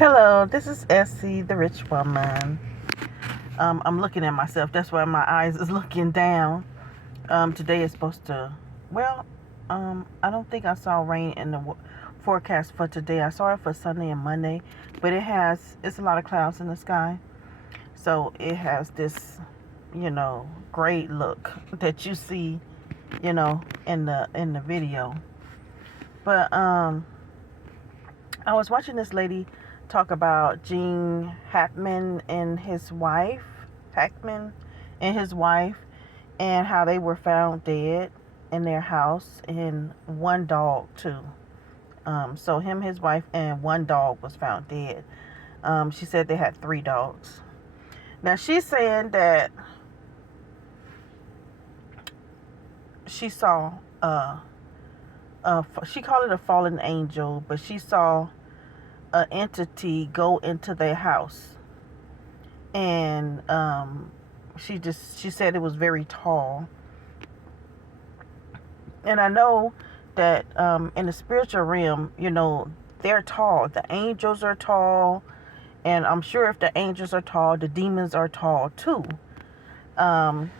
Hello, this is Essie, the rich woman. I'm looking at myself. That's why my eyes is looking down. Today is supposed to, well, I don't think I saw rain in the forecast for today. I saw it for Sunday and Monday, but it's a lot of clouds in the sky. So it has this, gray look that you see, in the video. But I was watching this lady talk about Gene Hackman and his wife, and how they were found dead in their house, and one dog too. So him, his wife, and one dog was found dead. She said they had 3 dogs. Now she's saying that she saw she called it a fallen angel, but she saw an entity go into their house, and she said it was very tall. And I know that in the spiritual realm, they're tall. The angels are tall, and I'm sure if the angels are tall, the demons are tall too. And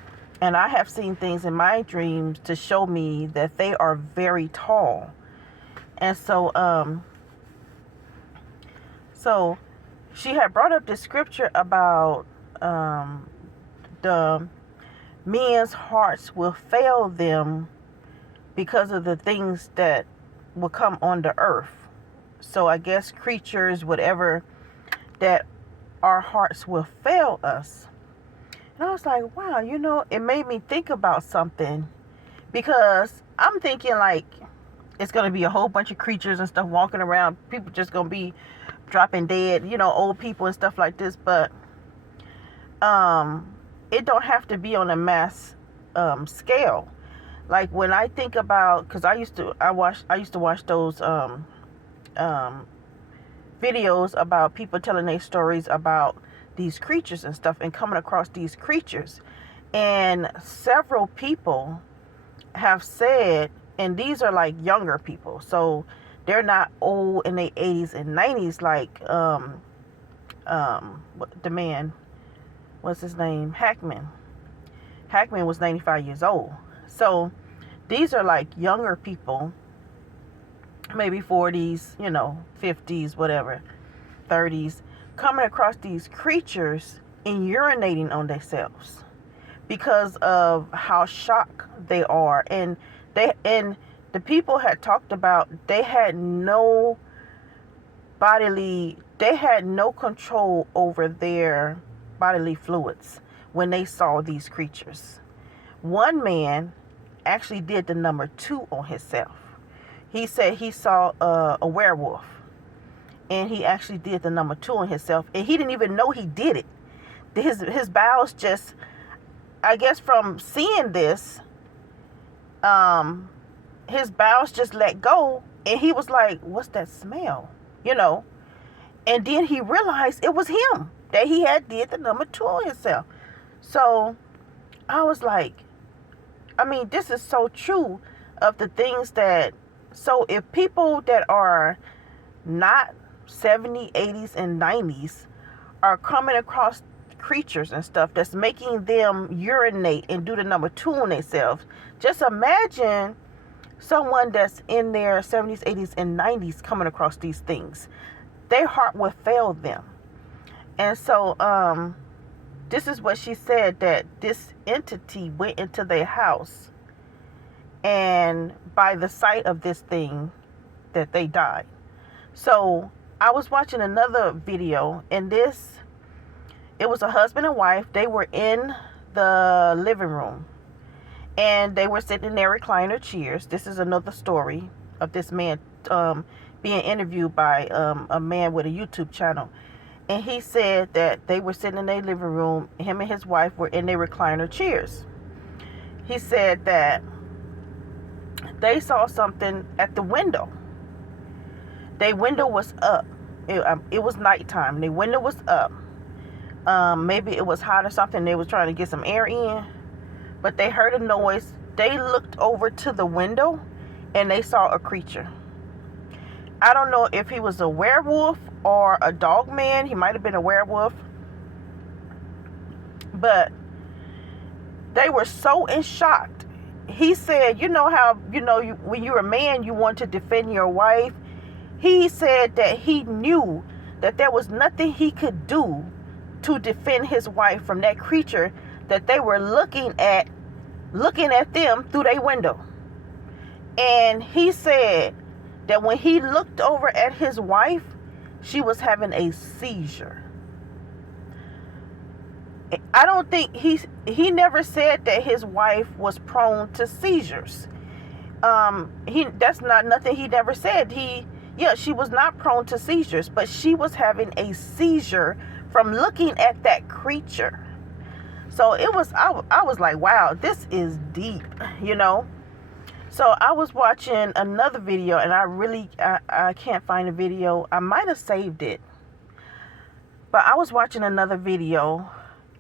I have seen things in my dreams to show me that they are very tall. And so she had brought up this scripture about the men's hearts will fail them because of the things that will come on the earth. So I guess creatures, whatever, that our hearts will fail us. And I was like, wow, it made me think about something, because I'm thinking like it's going to be a whole bunch of creatures and stuff walking around. People just going to be dropping dead, old people and stuff like this. But it don't have to be on a mass scale. Like when I think about, because I used to watch those videos about people telling their stories about these creatures and stuff, and coming across these creatures. And several people have said, and these are like younger people, so they're not old in their 80s and 90s, like the man, what's his name, Hackman was 95 years old. So these are like younger people, maybe 40s, 50s, whatever, 30s, coming across these creatures and urinating on themselves because of how shocked they are. And the people had talked about they had no control over their bodily fluids when they saw these creatures. One man actually did the number 2 on himself. He said he saw a werewolf, and he actually did the number 2 on himself, and he didn't even know he did it. His bowels just, I guess from seeing this, his bowels just let go, and he was like, what's that smell? And then he realized it was him, that he had did the number 2 on himself. So I was like, this is so true of the things that, so if people that are not 70s, 80s, and 90s are coming across creatures and stuff that's making them urinate and do the number 2 on themselves, just imagine someone that's in their 70s, 80s, and 90s coming across these things. Their heart will fail them. And so this is what she said, that this entity went into their house, and by the sight of this thing that they died. So I was watching another video, and it was a husband and wife. They were in the living room, and they were sitting in their recliner chairs. This is another story of this man being interviewed by a man with a YouTube channel. And he said that they were sitting in their living room. Him and his wife were in their recliner chairs. He said that they saw something at the window. Their window was up. It was nighttime. Their window was up. Maybe it was hot or something. They was trying to get some air in. But they heard a noise. They looked over to the window, and they saw a creature. I don't know if he was a werewolf or a dog man. He might have been a werewolf. But they were so in shock. He said, you know how, when you're a man, you want to defend your wife. He said that he knew that there was nothing he could do to defend his wife from that creature that they were looking at them through their window. And he said that when he looked over at his wife, she was having a seizure. I don't think he never said that his wife was prone to seizures. That's not nothing he never said. She was not prone to seizures, but she was having a seizure from looking at that creature. So I was like, wow, this is deep, So I was watching another video, and I can't find the video. I might have saved it, but I was watching another video,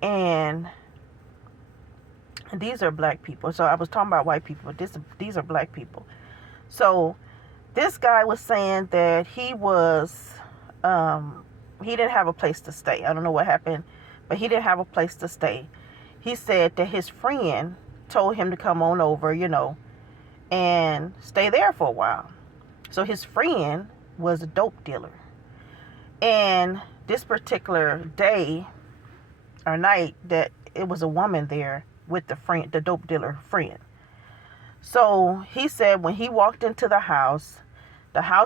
and these are black people. So I was talking about white people. These are black people. So this guy was saying that he didn't have a place to stay. I don't know what happened, but he didn't have a place to stay. He said that his friend told him to come on over, and stay there for a while. So his friend was a dope dealer. And this particular day or night, that it was a woman there with the dope dealer friend. So he said when he walked into the house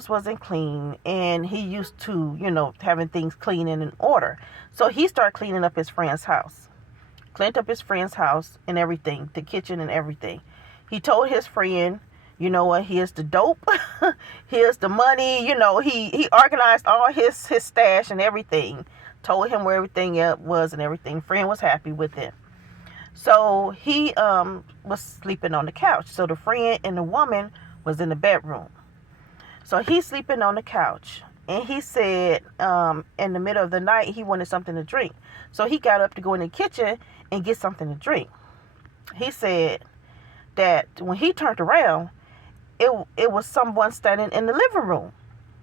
wasn't clean, and he used to, having things clean and in order. So he started cleaning up his friend's house. Cleaned up his friend's house and everything, the kitchen and everything. He told his friend, you know what, here's the dope, here's the money, he organized all his stash and everything. Told him where everything was and everything. Friend was happy with it. So he was sleeping on the couch. So the friend and the woman was in the bedroom. So he's sleeping on the couch. And he said in the middle of the night he wanted something to drink. So he got up to go in the kitchen and get something to drink. He said that when he turned around, it was someone standing in the living room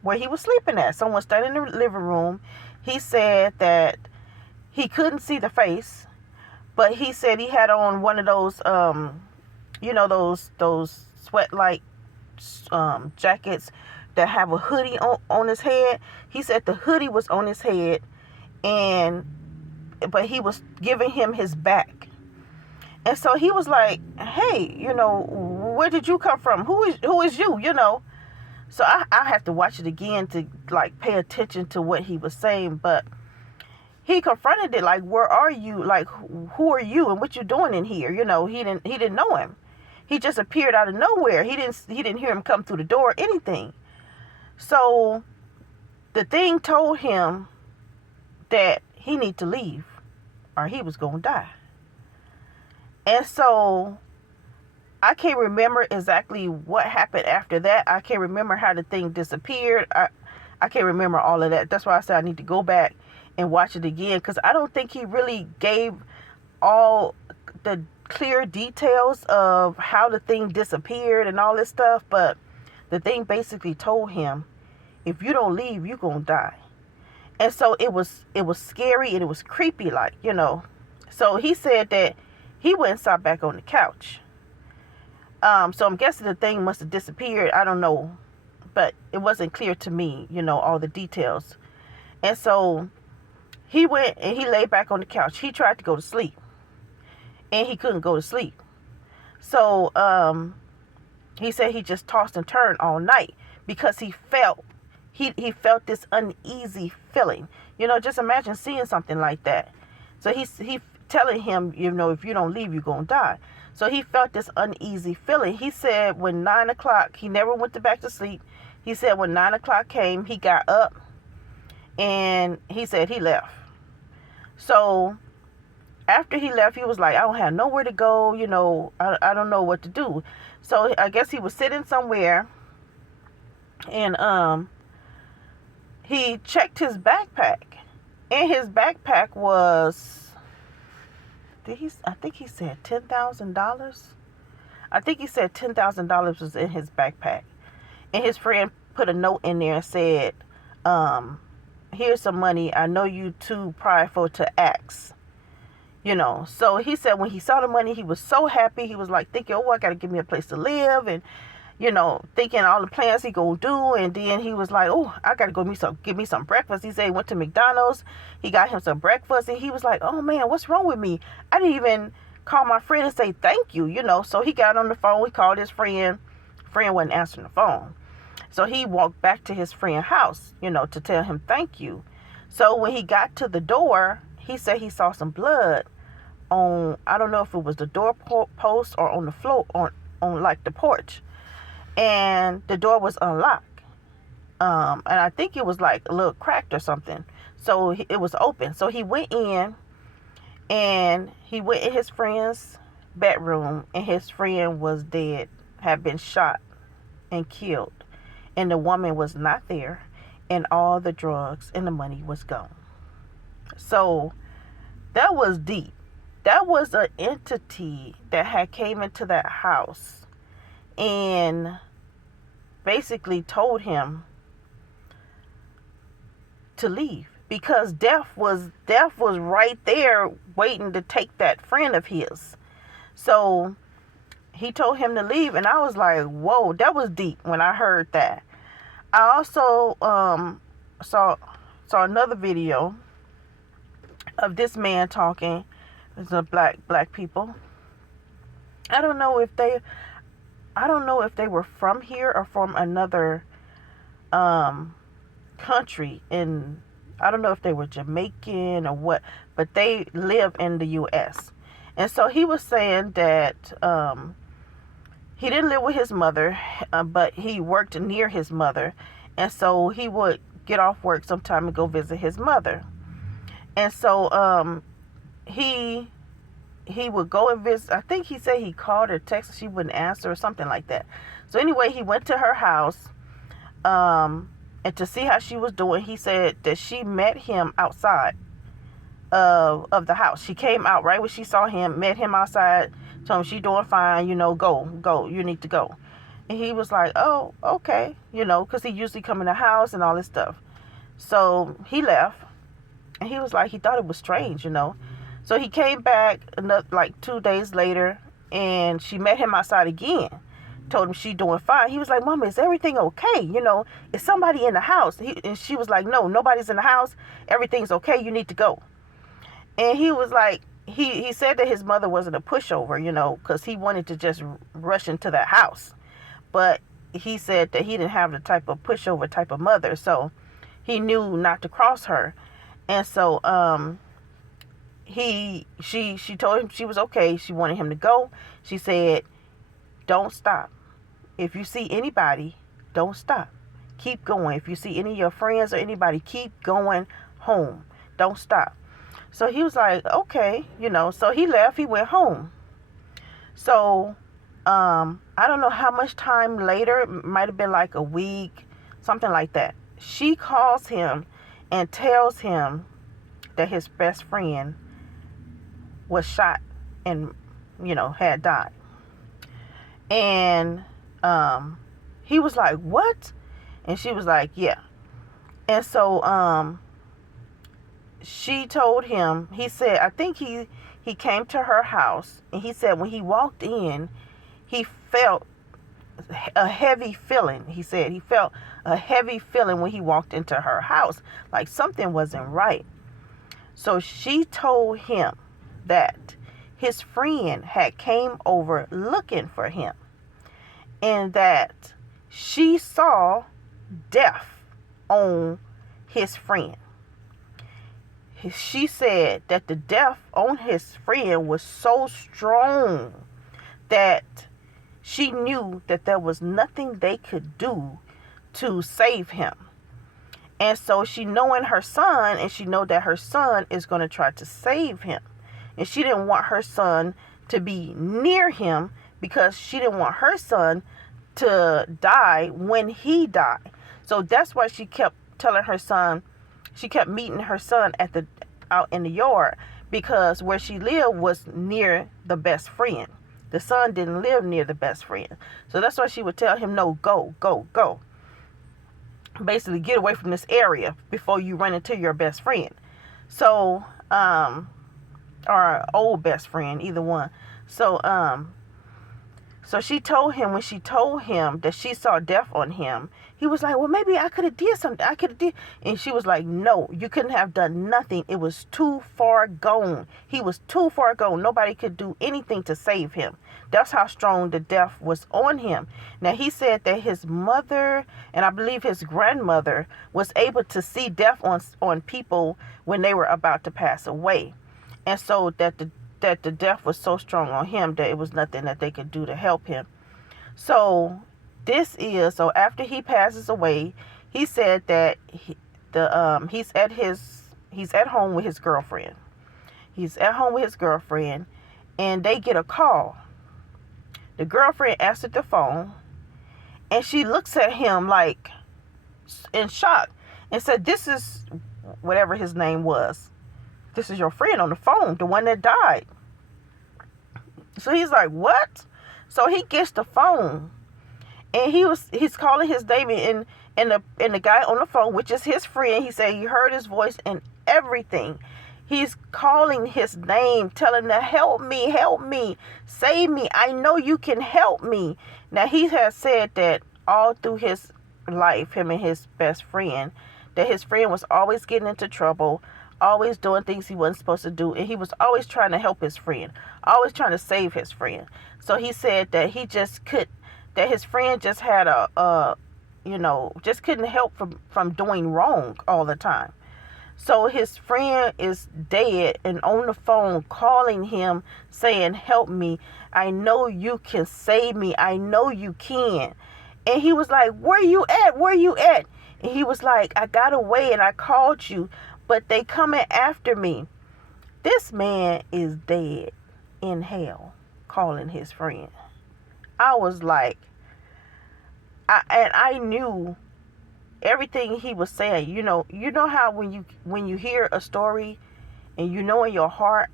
where he was sleeping at. Someone standing in the living room. He said that he couldn't see the face, but he said he had on one of those, those sweat-like jackets that have a hoodie on his head. He said the hoodie was on his head, but he was giving him his back. And so he was like, hey, where did you come from? Who is you, So I have to watch it again to pay attention to what he was saying. But he confronted it like, where are you? Like, who are you and what you doing in here? He didn't know him. He just appeared out of nowhere. He didn't hear him come through the door or anything. So the thing told him that he need to leave or he was going to die. And so I can't remember exactly what happened after that. I can't remember how the thing disappeared. I can't remember all of that. That's why I said I need to go back and watch it again, because I don't think he really gave all the clear details of how the thing disappeared and all this stuff. But the thing basically told him, if you don't leave, you're going to die. And so it was scary and it was creepy, So he said that he went and sat back on the couch. So I'm guessing the thing must have disappeared. I don't know. But it wasn't clear to me, all the details. And so he went and he lay back on the couch. He tried to go to sleep. And he couldn't go to sleep. So he said he just tossed and turned all night because he felt this uneasy feeling. Just imagine seeing something like that. So he telling him, if you don't leave, you're going to die. So he felt this uneasy feeling. He said when 9 o'clock, he never went back to sleep. He said when 9 o'clock came, he got up and he said he left. So after he left, he was like, I don't have nowhere to go. I don't know what to do. So I guess he was sitting somewhere and he checked his backpack. And his backpack was, I think he said $10,000. I think he said $10,000 was in his backpack. And his friend put a note in there and said, here's some money. I know you too prideful to ask. So he said when he saw the money, he was so happy. He was like thinking, oh, I got to give me a place to live. And, thinking all the plans he gonna do. And then he was like, oh, I got to go get me some breakfast. He said he went to McDonald's. He got him some breakfast. And he was like, oh, man, what's wrong with me? I didn't even call my friend and say thank you, So he got on the phone. He called his friend. Friend wasn't answering the phone. So he walked back to his friend's house, to tell him thank you. So when he got to the door, he said he saw some blood on, I don't know if it was the door post or on the floor, on like the porch. And the door was unlocked. And I think it was like a little cracked or something. So it was open. So he went in, and he went in his friend's bedroom, and his friend was dead, had been shot and killed. And the woman was not there, and all the drugs and the money was gone. So that was deep. That was an entity that had came into that house and basically told him to leave, because death was right there waiting to take that friend of his. So he told him to leave, and I was like, whoa, that was deep when I heard that. I also saw another video of this man talking. It's a black people. I don't know if they were from here or from another country. I don't know if they were Jamaican or what, but they live in the U.S. And so he was saying that he didn't live with his mother, but he worked near his mother. And so he would get off work sometime and go visit his mother. And so he would go and visit. I think he said he called or texted, she wouldn't answer or something like that. So anyway, he went to her house and to see how she was doing. He said that she met him outside of the house. She came out right when she saw him, met him outside, told him she doing fine, go, you need to go. And he was like, oh, okay, because he usually come in the house and all this stuff. So he left, and he was like, he thought it was strange, So he came back like 2 days later, and she met him outside again. Told him she doing fine. He was like, Mama, is everything okay? Is somebody in the house? And she was like, no, nobody's in the house. Everything's okay. You need to go. And he was like, he said that his mother wasn't a pushover, because he wanted to just rush into that house. But he said that he didn't have the type of pushover type of mother, so he knew not to cross her. And so she told him she was okay. She wanted him to go. She said, don't stop. If you see anybody, don't stop. Keep going. If you see any of your friends or anybody, keep going home. Don't stop. So he was like, okay, so he left. He went home. So I don't know how much time later, it might have been like a week, something like that. She calls him and tells him that his best friend was shot and, had died. And he was like, what? And she was like, yeah. And so she told him, he said, I think he came to her house, and he said when he walked in, he felt a heavy feeling. He said he felt a heavy feeling when he walked into her house, like something wasn't right. So she told him that his friend had came over looking for him, and that she saw death on his friend. She said that the death on his friend was so strong that she knew that there was nothing they could do to save him. And so she knowing her son, and she know that her son is going to try to save him. And she didn't want her son to be near him, because she didn't want her son to die when he died. So that's why she kept telling her son, she kept meeting her son out in the yard, because where she lived was near the best friend. The son didn't live near the best friend. So that's why she would tell him, no, go, go, go. basically get away from this area before you run into your best friend. So, or old best friend, either one. So she told him, when she told him that she saw death on him, he was like, well, maybe I could have did something. I could have did. And she was like, no, you couldn't have done nothing. It was too far gone. He was too far gone. Nobody could do anything to save him. That's how strong the death was on him. Now, he said that his mother and I believe his grandmother was able to see death on people when they were about to pass away. And so that the death was so strong on him that it was nothing that they could do to help him. So after he passes away, he said that he's at home with his girlfriend. He's at home with his girlfriend, and they get a call. The girlfriend answered the phone, and she looks at him like in shock and said, "This is whatever his name was. This is your friend on the phone, the one that died." So he's like, "What?" So he gets the phone, and he's calling his name, and the guy on the phone, which is his friend, he said he heard his voice and everything. He's calling his name, telling him, help me, save me. I know you can help me. Now, he has said that all through his life, him and his best friend, that his friend was always getting into trouble, always doing things he wasn't supposed to do, and he was always trying to help his friend, always trying to save his friend. So he said that that his friend just had just couldn't help from doing wrong all the time. So his friend is dead and on the phone calling him saying, help me. I know you can save me. I know you can. And he was like, where you at? Where you at? And he was like, I got away and I called you, but they coming after me. This man is dead in hell calling his friend. I was like, I knew everything he was saying. You know how when you hear a story and you know in your heart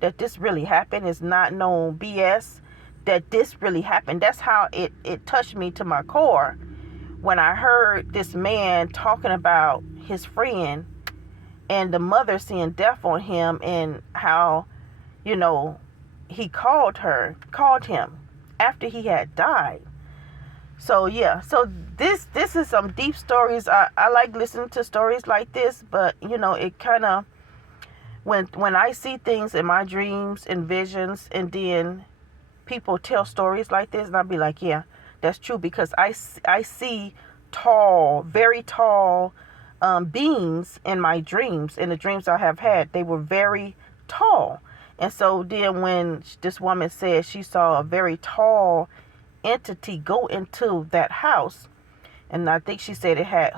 that this really happened, it's not no BS, that this really happened. That's how it touched me to my core when I heard this man talking about his friend and the mother seeing death on him, and how he called him after he had died. So yeah, so this is some deep stories. I like listening to stories like this, but it kind of, when I see things in my dreams and visions, and then people tell stories like this, and I'll be like, yeah, that's true, because I see tall, very tall beings in my dreams. In the dreams I have had, they were very tall. And so then when this woman said she saw a very tall entity go into that house, and I think she said it had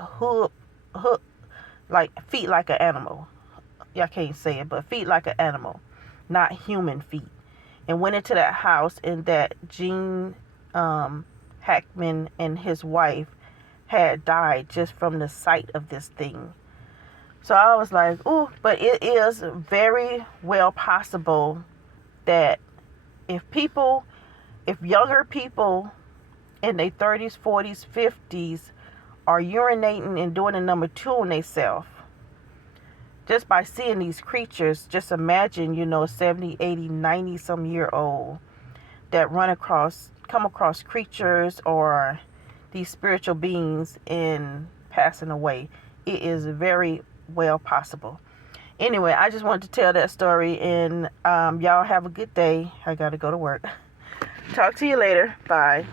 like feet like an animal. I can't say it, but feet like an animal, not human feet, and went into that house, and that Gene Hackman and his wife had died just from the sight of this thing. So I was like, oh, but it is very well possible that if younger people in their 30s, 40s, 50s are urinating and doing a number 2 on themselves, just by seeing these creatures, just imagine, 70, 80, 90 some year old that come across creatures or these spiritual beings and passing away. It is very well possible. Anyway, I just wanted to tell that story, and y'all have a good day. I gotta go to work. Talk to you later. Bye.